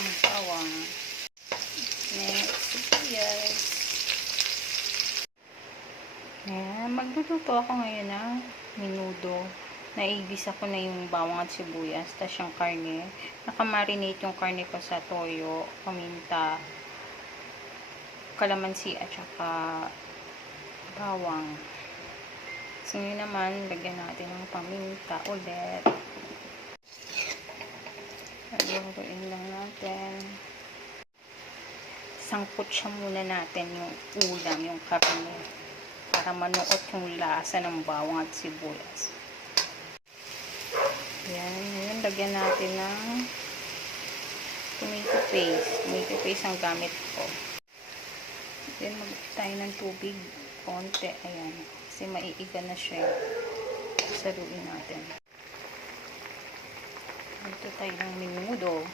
ang bawang. Next, sibuyas. Ayan, magluluto ako ngayon ng menudo. Naigisa ko na yung bawang at sibuyas, tas yung karne. Nakamarinate yung karne ko sa toyo, paminta, kalamansi at saka bawang. So yun naman, lagyan natin ng paminta ulit. Haluin lang natin. Sangkot siya muna natin yung ulam, yung karne, para manuot yung lasa ng bawang at sibuyas. Yan, ngayon lagyan natin ng tomato paste. Tomato paste ang gamit ko. Then mag-add tayo ng tubig konti, ayan, kasi maiiga na siya. Saluin natin. Ito tayo ng menudo.